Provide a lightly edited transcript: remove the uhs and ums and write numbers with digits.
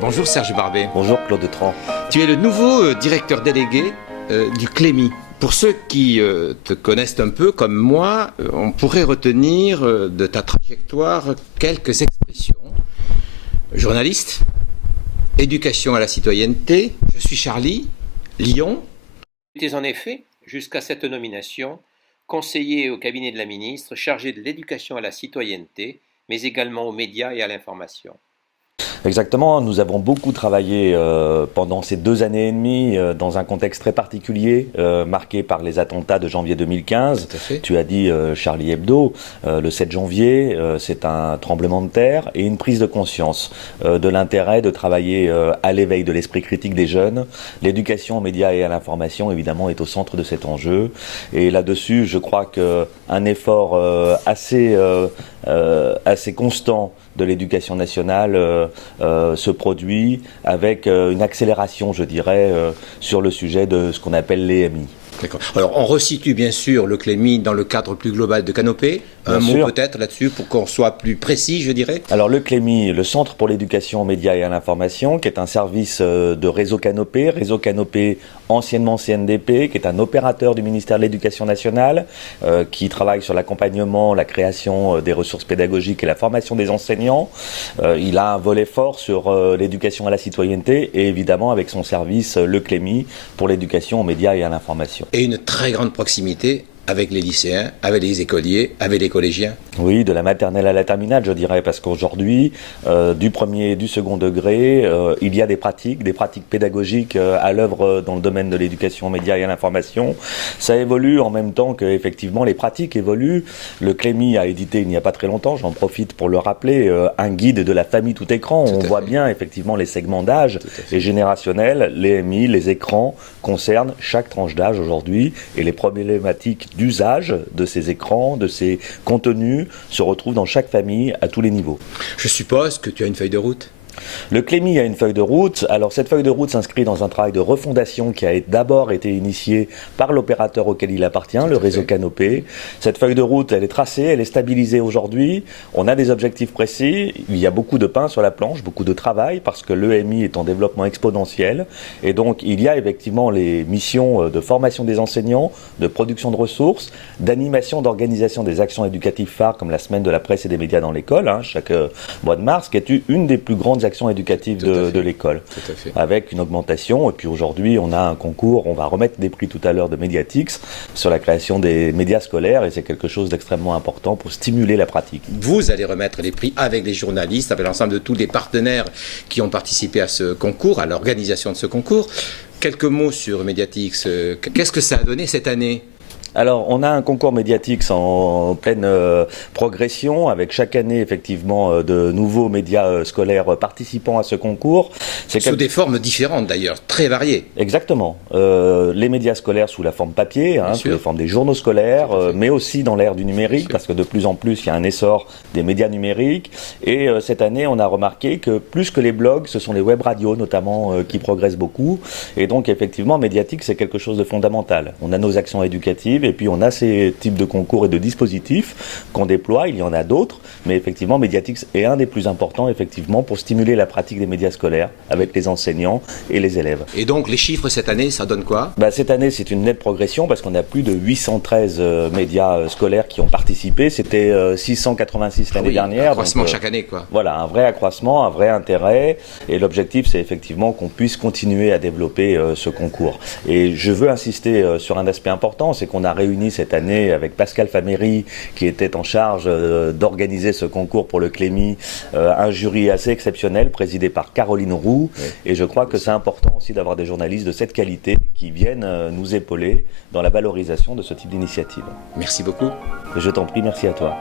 Bonjour Serge Barbet. Bonjour Claude Tran. Tu es le nouveau directeur délégué du Clémy. Pour ceux qui te connaissent un peu comme moi, on pourrait retenir de ta trajectoire quelques expressions. Journaliste, éducation à la citoyenneté, je suis Charlie, Lyon. Tu étais en effet, jusqu'à cette nomination, conseiller au cabinet de la ministre chargé de l'éducation à la citoyenneté, mais également aux médias et à l'information. Exactement, nous avons beaucoup travaillé pendant ces 2 années et demie dans un contexte très particulier, marqué par les attentats de janvier 2015. Tu as dit Charlie Hebdo, le 7 janvier, c'est un tremblement de terre et une prise de conscience de l'intérêt de travailler à l'éveil de l'esprit critique des jeunes. L'éducation aux médias et à l'information, évidemment, est au centre de cet enjeu. Et là-dessus, je crois qu'un effort assez constant de l'éducation nationale se produit avec une accélération, je dirais, sur le sujet de ce qu'on appelle l'EMI. D'accord. Alors, on resitue bien sûr le Clémy dans le cadre plus global de Canopé. Un mot peut-être là-dessus pour qu'on soit plus précis, je dirais. Alors, le Clémy, le Centre pour l'éducation aux médias et à l'information, qui est un service de Réseau Canopé, anciennement CNDP, qui est un opérateur du ministère de l'Éducation nationale, qui travaille sur l'accompagnement, la création des ressources pédagogiques et la formation des enseignants. Il a un volet fort sur l'éducation à la citoyenneté et évidemment avec son service, le Clémy, pour l'éducation aux médias et à l'information. Et une très grande proximité avec les lycéens, avec les écoliers, avec les collégiens. Oui, de la maternelle à la terminale, je dirais, parce qu'aujourd'hui, du premier et du second degré, il y a des pratiques pédagogiques à l'œuvre dans le domaine de l'éducation aux médias et à l'information. Ça évolue en même temps que, effectivement, les pratiques évoluent. Le Clémy a édité il n'y a pas très longtemps, j'en profite pour le rappeler, un guide de la famille tout écran. On voit bien, effectivement, les segments d'âge et générationnels, les MI, les écrans concernent chaque tranche d'âge aujourd'hui et les problématiques d'usage de ces écrans, de ces contenus, se retrouvent dans chaque famille à tous les niveaux. Je suppose que tu as une feuille de route. Le Clémy a une feuille de route. Alors cette feuille de route s'inscrit dans un travail de refondation qui a d'abord été initié par l'opérateur auquel il appartient, le réseau Canopé. Cette feuille de route, elle est tracée, elle est stabilisée aujourd'hui. On a des objectifs précis. Il y a beaucoup de pain sur la planche, beaucoup de travail parce que l'EMI est en développement exponentiel. Et donc il y a effectivement les missions de formation des enseignants, de production de ressources, d'animation, d'organisation des actions éducatives phares comme la semaine de la presse et des médias dans l'école, chaque mois de mars, qui est une des plus grandes actions éducatives de l'école, avec une augmentation. Et puis aujourd'hui, on a un concours, on va remettre des prix tout à l'heure de Mediatix sur la création des médias scolaires et c'est quelque chose d'extrêmement important pour stimuler la pratique. Vous allez remettre les prix avec les journalistes, avec l'ensemble de tous les partenaires qui ont participé à ce concours, à l'organisation de ce concours. Quelques mots sur Mediatix. Qu'est-ce que ça a donné cette année ? Alors, on a un concours Mediatix en pleine progression, avec chaque année, effectivement, de nouveaux médias scolaires participant à ce concours. Sous des formes différentes, d'ailleurs, très variées. Exactement. Les médias scolaires sous la forme papier, sous la forme des journaux scolaires, mais aussi dans l'ère du numérique, parce que de plus en plus, il y a un essor des médias numériques. Et cette année, on a remarqué que plus que les blogs, ce sont les web radios, notamment, qui progressent beaucoup. Et donc, effectivement, Mediatix, c'est quelque chose de fondamental. On a nos actions éducatives, et puis on a ces types de concours et de dispositifs qu'on déploie, il y en a d'autres, mais effectivement Mediatix est un des plus importants effectivement pour stimuler la pratique des médias scolaires avec les enseignants et les élèves. Et donc les chiffres cette année, ça donne quoi ? Cette année c'est une nette progression parce qu'on a plus de 813 médias scolaires qui ont participé, c'était 686 l'année dernière. Un accroissement chaque année quoi. Voilà, un vrai accroissement, un vrai intérêt et l'objectif c'est effectivement qu'on puisse continuer à développer ce concours. Et je veux insister sur un aspect important, c'est qu'on a réuni cette année avec Pascal Faméry qui était en charge d'organiser ce concours pour le Clémy, un jury assez exceptionnel présidé par Caroline Roux et je crois que c'est important aussi d'avoir des journalistes de cette qualité qui viennent nous épauler dans la valorisation de ce type d'initiative. Merci beaucoup. Je t'en prie, merci à toi.